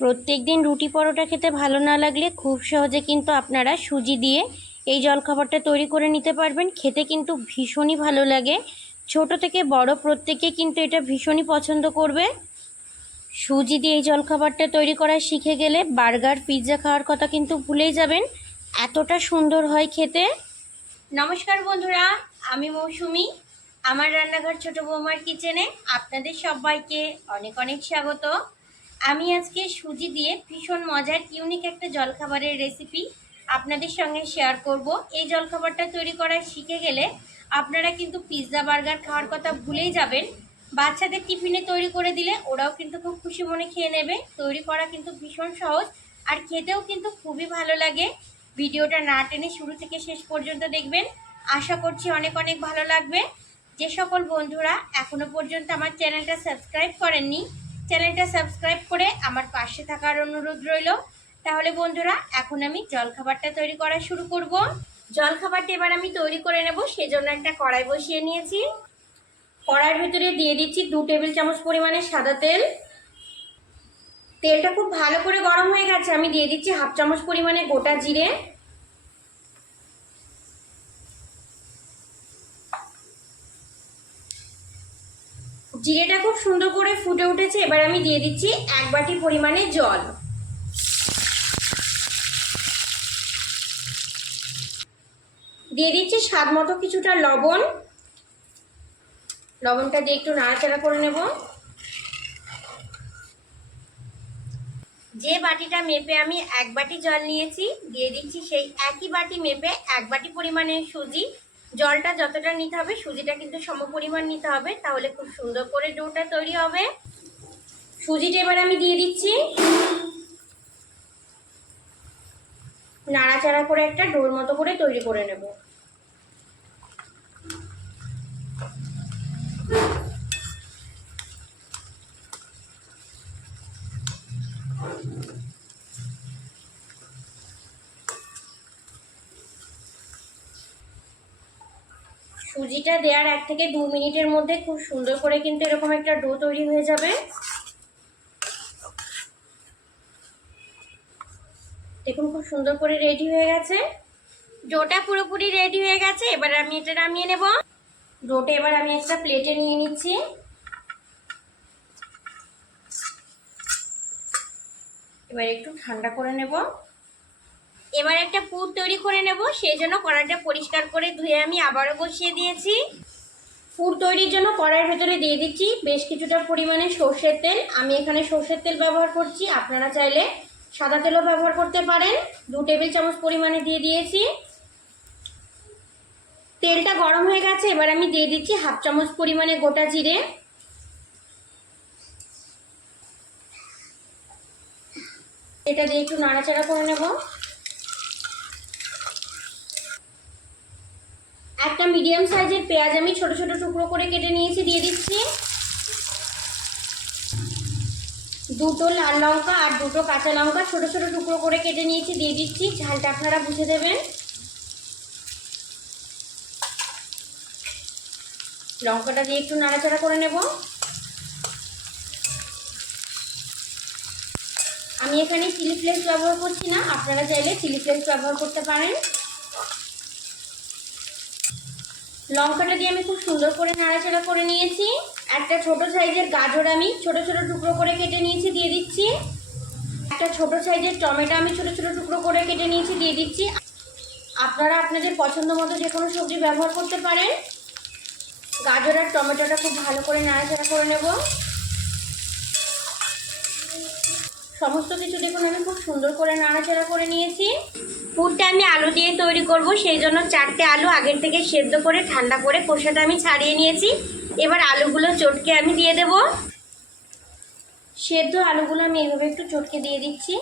প্রত্যেক দিন রুটি পরোটা খেতে ভালো না লাগলে খুব সহজে কিন্তু আপনারা সুজি দিয়ে এই জলখাবারটা তৈরি করে নিতে পারবেন। খেতে কিন্তু ভীষণই ভালো লাগে। ছোট থেকে বড় প্রত্যেকে কিন্তু এটা ভীষণই পছন্দ করবে। সুজি দিয়ে এই জলখাবারটা তৈরি করা শিখে গেলে বার্গার, পিৎজা খাওয়ার কথা কিন্তু ভুলেই যাবেন। এতটা সুন্দর হয় খেতে। নমস্কার বন্ধুরা, আমি মৌসুমি, আমার রান্নাঘর ছোট বৌমার কিচেনে আপনাদের সবাইকে অনেক অনেক স্বাগত। আমি আজকে সুজি দিয়ে ভীষণ মজার ইউনিক একটা জলখাবারের রেসিপি আপনাদের সঙ্গে শেয়ার করব। এই জলখাবারটা তৈরি করা শিখে গেলে আপনারা কিন্তু পিৎজা বার্গার খাওয়ার কথা ভুলেই যাবেন। বাচ্চাদের টিফিনে তৈরি করে দিলে ওরাও কিন্তু খুব খুশি মনে খেয়ে নেবে। তৈরি করা কিন্তু ভীষণ সহজ আর খেতেও কিন্তু খুবই ভালো লাগে। ভিডিওটা না টেনে শুরু থেকে শেষ পর্যন্ত দেখবেন। আশা করছি অনেক অনেক ভালো লাগবে। যে সকল বন্ধুরা এখনও পর্যন্ত আমার চ্যানেলটা সাবস্ক্রাইব করেননি চ্যানেলটা সাবস্ক্রাইব করে আমার পাশে থাকার অনুরোধ রইল। তাহলে বন্ধুরা, এখন আমি জলখাবারটা তৈরি করা শুরু করব। জলখাবারটা এবার আমি তৈরি করে নেব, সেজন্য একটা কড়াই বসিয়ে নিয়েছি। কড়াইয়ের ভিতরে দিয়ে দিচ্ছি দু টেবিল চামচ পরিমাণে সাদা তেল। তেলটা খুব ভালো করে গরম হয়ে গেছে, আমি দিয়ে দিচ্ছি হাফ চামচ পরিমাণে গোটা জিরে। জিরেটা খুব সুন্দর করে ফুটে উঠেছে, এবার আমি দিয়ে দিচ্ছি এক বাটি পরিমাণে জল। দিয়ে দিচ্ছি স্বাদ মতো কিছুটা লবণ। লবণটা দিয়ে একটু নাড়াচাড়া করে নেব। যে বাটিটা মেপে আমি এক বাটি জল নিয়েছি, দিয়ে দিচ্ছি সেই একই বাটি মেপে এক বাটি পরিমাণে সুজি। জলটা যতটা নিতে হবে, সুজিটা কিন্তু সম পরিমাণ নিতে হবে, তাহলে খুব সুন্দর করে ডোটা তৈরি হবে। সুজিটা এবার আমি দিয়ে দিচ্ছি। নাড়াচাড়া করে একটা ডোর মতো করে তৈরি করে নেব। সুজিটা দেওয়ার এক থেকে দু মিনিটের মধ্যে খুব সুন্দর করে কিন্তু এরকম একটা ডো তৈরি হয়ে যাবে। দেখুন, খুব সুন্দর করে রেডি হয়ে গেছে। ডোটা পুরোপুরি রেডি হয়ে গেছে, এবার আমি এটা নামিয়ে নেব। ডোটা এবার আমি একটা প্লেটে নিয়ে নিচ্ছি। এবার একটু ঠান্ডা করে নেব। এবার একটা পুর তৈরি করে নেব, সেই জন্য কড়াইটা পরিষ্কার করে ধুয়ে আমি আবারও বসিয়ে দিয়েছি। পুর তৈরির জন্য কড়াইয়ের ভেতরে দিয়ে দিচ্ছি বেশ কিছুটা পরিমাণে সর্ষের তেল। আমি এখানে সর্ষের তেল ব্যবহার করছি, আপনারা চাইলে সাদা তেলও ব্যবহার করতে পারেন। দু টেবিল চামচ পরিমাণে দিয়ে দিয়েছি। তেলটা গরম হয়ে গেছে, এবার আমি দিয়ে দিচ্ছি হাফ চামচ পরিমাণে গোটা জিরে। এটা দিয়ে একটু নাড়াচাড়া করে নেব। একটা মিডিয়াম সাইজের পেঁয়াজ আমি ছোট ছোট টুকরো করে কেটে নিয়েছি, দিয়ে দিচ্ছি। দুটো লাল লঙ্কা আর দুটো কাঁচা লঙ্কা ছোট ছোট টুকরো করে কেটে নিয়েছি, দিয়ে দিচ্ছি। ঝালটা আপনারা বুঝে দেবেন। লঙ্কাটা দিয়ে একটু নাড়াচাড়া করে নেব। আমি এখানে চিলি ফ্লেক্স ব্যবহার করছি না, আপনারা চাইলে চিলি ফ্লেক্স ব্যবহার করতে পারেন। লঙ্কাটা দিয়ে আমি খুব সুন্দর করে নাড়াচাড়া করে নিয়েছি। একটা ছোট সাইজের গাজর আমি ছোট ছোট টুকরো করে কেটে নিয়েছি, দিয়ে দিচ্ছি। একটা ছোট সাইজের টমেটো আমি ছোট ছোট টুকরো করে কেটে নিয়েছি, দিয়ে দিচ্ছি। আপনারা আপনাদের পছন্দ মতো যে কোনো সবজি ব্যবহার করতে পারেন। গাজর আর টমেটোটা খুব ভালো করে নাড়াচাড়া করে নেব। সমস্ত কিছু দেখুন, আমি খুব সুন্দর করে নাড়াচাড়া করে নিয়েছি। পুরটা আমি আলু দিয়ে তৈরি করব, সেই জন্য চারটে আলু আগের থেকে সেদ্ধ করে, ঠান্ডা করে কষাটা আমি ছাড়িয়ে নিয়েছি। এবার আলুগুলো চটকে আমি দিয়ে দেব। সেদ্ধ আলুগুলো আমি এভাবে একটু চটকে দিয়ে দিচ্ছি।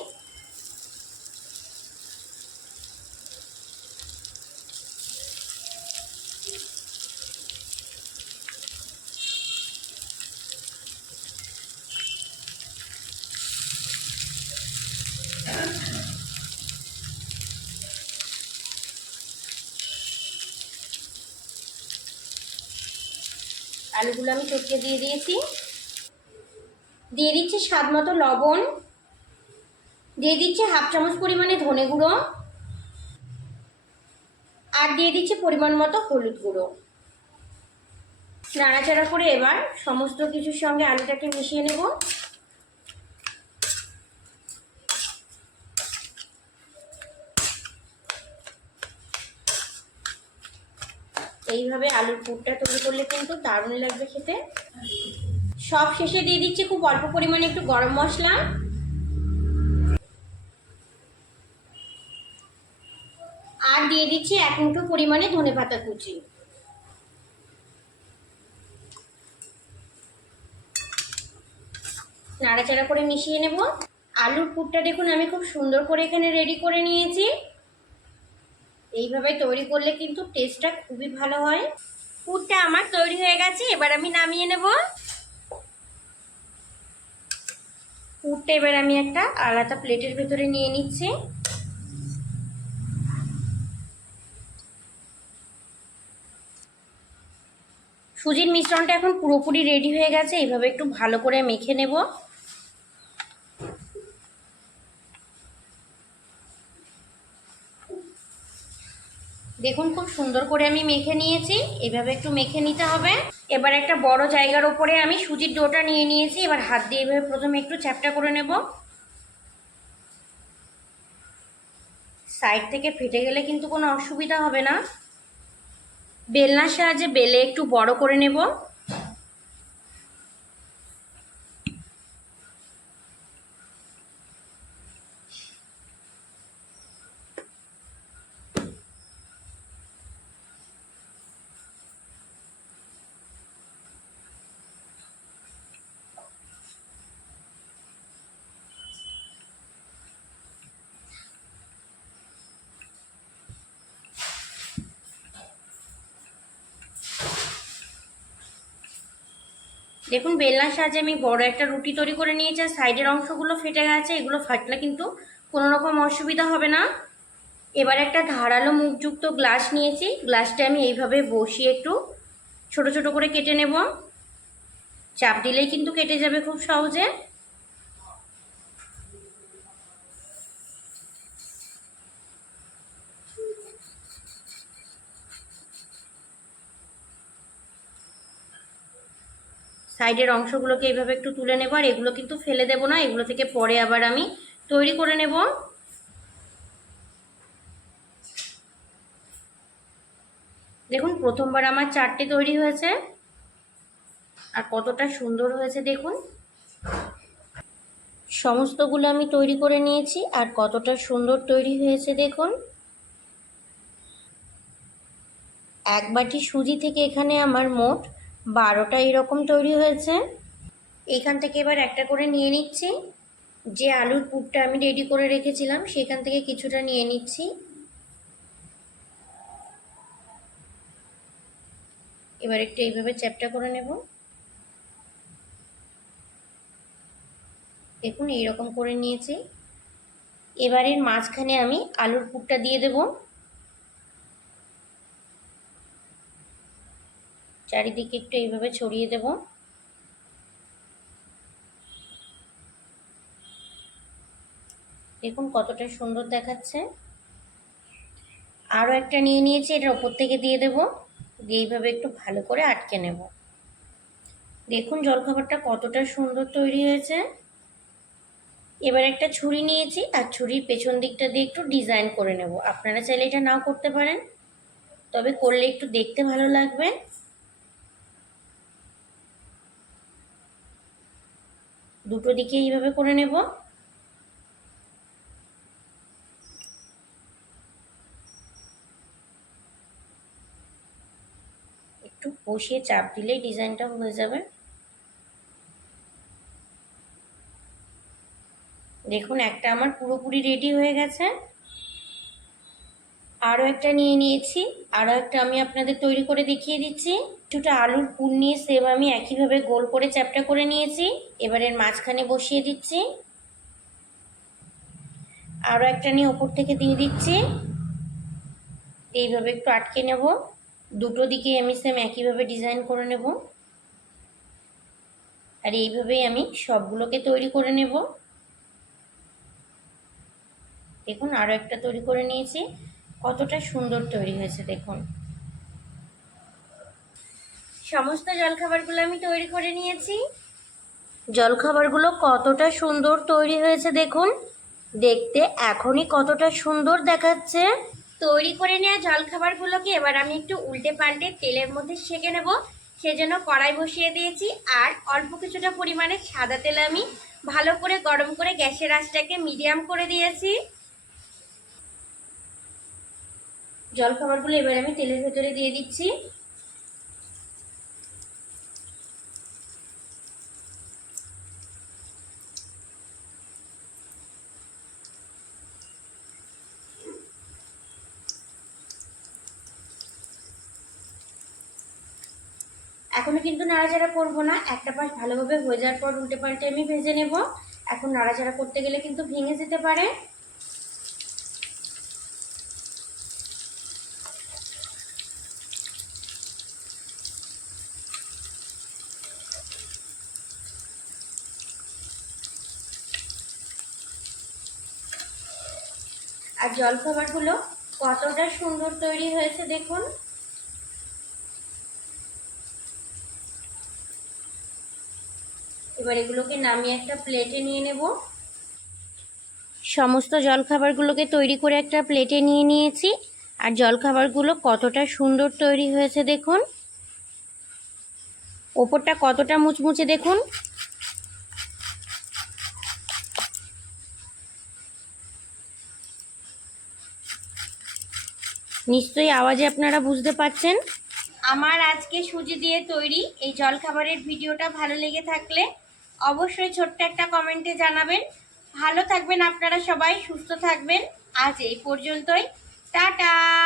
আলুগুলো আমি চটকে দিয়ে দিয়েছি। দিয়ে দিচ্ছি স্বাদ মতো লবণ। দিয়ে দিচ্ছি হাফ চামচ পরিমাণে ধনে গুঁড়ো। আর দিয়ে দিচ্ছি পরিমাণ মতো হলুদ গুঁড়ো। নাড়াচাড়া করে এবার সমস্ত কিছুর সঙ্গে আলুটাকে মিশিয়ে নেব। এইভাবে আলুর পুরটা তৈরি করলে কিন্তু দারুণ লাগবে খেতে। সব শেষে দিয়ে দিচ্ছি খুব অল্প পরিমাণে একটু গরম মশলা। আর দিয়ে দিচ্ছি এক মুঠো পরিমাণে ধনে পাতা কুচি। নাড়াচাড়া করে মিশিয়ে নেব। আলুর পুরটা দেখুন, আমি খুব সুন্দর করে এখানে রেডি করে নিয়েছি। এইভাবে তৈরি করলে কিন্তু টেস্টটা খুবই ভালো হয়। পুরটা আমার তৈরি হয়ে গেছে, এবার আমি নামিয়ে নেব। পুরটা এবার আমি একটা আলাদা প্লেটের ভেতরে নিয়ে নিচ্ছি। সুজির মিশ্রণটা এখন পুরোপুরি রেডি হয়ে গেছে, এইভাবে একটু ভালো করে মেখে নেব। দেখুন খুব সুন্দর করে আমি মেখে নিয়েছি। এভাবে একটু মেখে নিতে হবে। এবার একটা বড় জায়গার ওপরে আমি সুজির ডোটা নিয়ে নিয়েছি। এবার হাত দিয়ে এভাবে প্রথমে একটু চ্যাপটা করে নেব। সাইড থেকে ফেটে গেলে কিন্তু কোনো অসুবিধা হবে না। বেলনার সাহায্যে বেলে একটু বড় করে নেব। দেখুন, বেলনার সাহায্যে আমি বড় একটা রুটি তৈরি করে নিয়েছি, আর সাইডের অংশগুলো ফেটে গেছে, এগুলো ফাটলে কিন্তু কোনো রকম অসুবিধা হবে না। এবার একটা ধারালো মুখযুক্ত গ্লাস নিয়েছি, গ্লাসটা আমি এইভাবে বসিয়ে একটু ছোট ছোট করে কেটে নেব। চাপ দিলেই কিন্তু কেটে যাবে খুব সহজে। সাইডের অংশগুলোকে এইভাবে একটু তুলে নেব, আর এগুলো কিন্তু ফেলে দেব না, এগুলো থেকে পরে আবার আমি তৈরি করে নেব। দেখুন, প্রথমবার আমার চারটে তৈরি হয়েছে, আর কতটা সুন্দর হয়েছে, দেখুন। সমস্তগুলো আমি তৈরি করে নিয়েছি, আর কতটা সুন্দর তৈরি হয়েছে, দেখুন। এক বাটি সুজি থেকে এখানে আমার মোট বারোটা এরকম তৈরি হয়েছে। এইখান থেকে এবার একটা করে নিয়ে নিচ্ছি। যে আলুর পুরটা আমি রেডি করে রেখেছিলাম, সেখান থেকে কিছুটা নিয়ে নিচ্ছি। এবার একটু এইভাবে চ্যাপটা করে নেব। দেখুন, এইরকম করে নিয়েছি। এবারের মাঝখানে আমি আলুর পুরটা দিয়ে দেবো। চারিদিকে একটু এইভাবে ছড়িয়ে দেব। দেখুন কতটা সুন্দর দেখাচ্ছে। আরও একটা নিয়ে নিয়েছি এটার ওপর থেকে দিয়ে দেব। দিয়ে এইভাবে একটু ভালো করে আটকে নেব। দেখুন জলখাবারটা কতটা সুন্দর তৈরি হয়েছে। এবার একটা ছুরি নিয়েছি, আর ছুরির পেছন দিকটা দিয়ে একটু ডিজাইন করে নেব। আপনারা চাইলে এটা নাও করতে পারেন, তবে করলে একটু দেখতে ভালো লাগবে। দুটো দিকে এইভাবে করে নেব। একটু বসিয়ে চাপ দিলেই ডিজাইনটা হয়ে যাবে। দেখুন, একটা আমার পুরোপুরি রেডি হয়ে গেছে। আরও একটা নিয়ে নিয়েছি আরও একটা আমি আপনাদের তৈরি করে দেখিয়ে দিচ্ছি। কিছুটা আলুর পুর নিয়ে সেম আমি একইভাবে গোল করে চ্যাপটা করে নিয়েছি। এবারের মাঝখানে বসিয়ে দিচ্ছি। আরও একটা নিয়ে ওপর থেকে দিয়ে দিচ্ছি। এইভাবে একটু আটকে নেব। দুটো দিকে আমি সেম একইভাবে ডিজাইন করে নেব। আর এইভাবেই আমি সবগুলোকে তৈরি করে নেব। দেখুন আরও একটা তৈরি করে নিয়েছি। কতটা সুন্দর তৈরি হয়েছে, দেখুন। সমস্ত জলখাবারগুলো আমি তৈরি করে নিয়েছি। জলখাবারগুলো কতটা সুন্দর তৈরি হয়েছে দেখুন। দেখতে এখনই কতটা সুন্দর দেখাচ্ছে। তৈরি করে নেওয়া জলখাবারগুলোকে এবার আমি একটু উল্টে পাল্টে তেলের মধ্যে সেঁকে নেব। সেজন্য কড়াই বসিয়ে দিয়েছি আর অল্প কিছুটা পরিমাণে সাদা তেল আমি ভালো করে গরম করে গ্যাসের আঁচটাকে মিডিয়াম করে দিয়েছি। জলখাবারগুলো এবার আমি তেলের ভেতরে দিয়ে দিচ্ছি এখনও কিন্তু নাড়াচাড়া করব না। একটা পাশ ভালোভাবে হয়ে যাওয়ার পর উল্টে পাল্টে আমি ভেজে নেব। এখন নাড়াচাড়া করতে গেলে কিন্তু ভেঙে যেতে পারে। আর জলখাবারগুলো কতটা সুন্দর তৈরি হয়েছে দেখুন। এবার এগুলোকে নামিয়ে একটা প্লেটে নিয়ে নেব। সমস্ত জলখাবারগুলোকে তৈরি করে একটা প্লেটে নিয়ে নিয়েছি। আর জলখাবারগুলো কতটা সুন্দর তৈরি হয়েছে দেখুন। ওপরটা কতটা মুচমুচে দেখুন। নিশ্চয়ই আওয়াজে আপনারা বুঝতে পারছেন। আমার আজকে সুজি দিয়ে তৈরি এই জলখাবারের ভিডিওটা ভালো লেগে থাকলে অবশ্যই ছোট্ট একটা কমেন্টে জানাবেন। ভালো থাকবেন আপনারা সবাই, সুস্থ থাকবেন। আজ এই পর্যন্তই। টাটা!